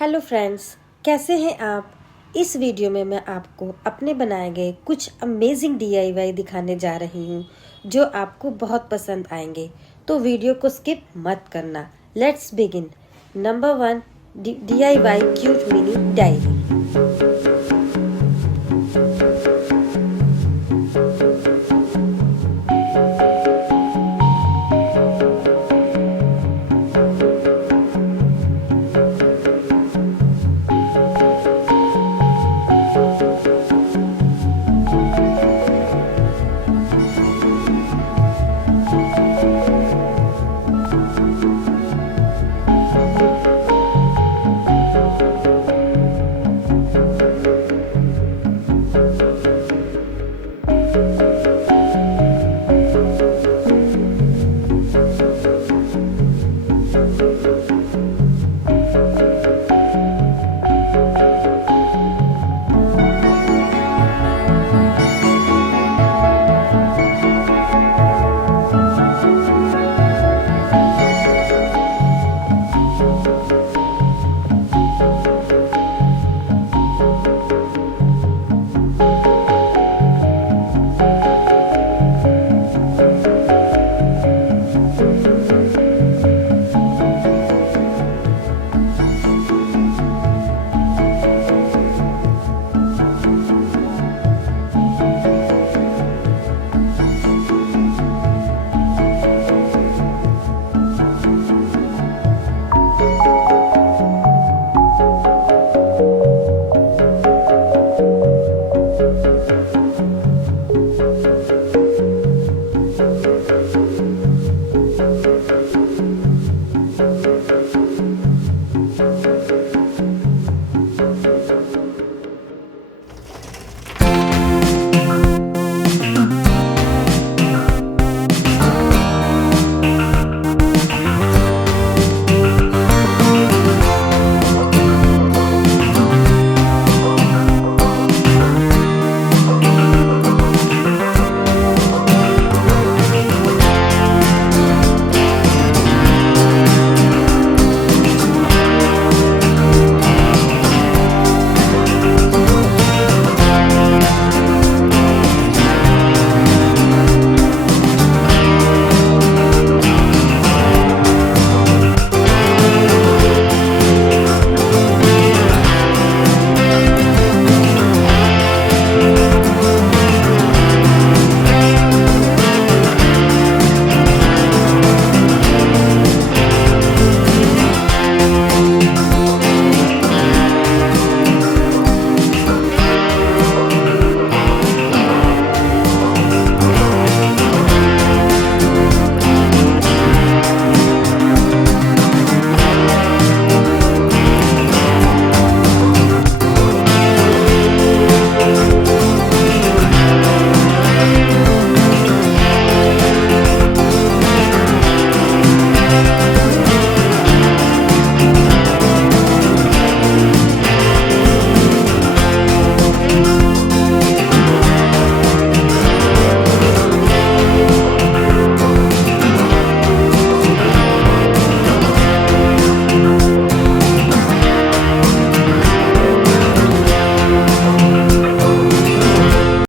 Hello friends, कैसे हैं आप। इस वीडियो में मैं आपको अपने बनाए गए कुछ अमेजिंग DIY दिखाने जा रही हूँ जो आपको बहुत पसंद आएंगे। तो वीडियो को स्किप मत करना। Let's begin. Number 1, DIY cute mini diary.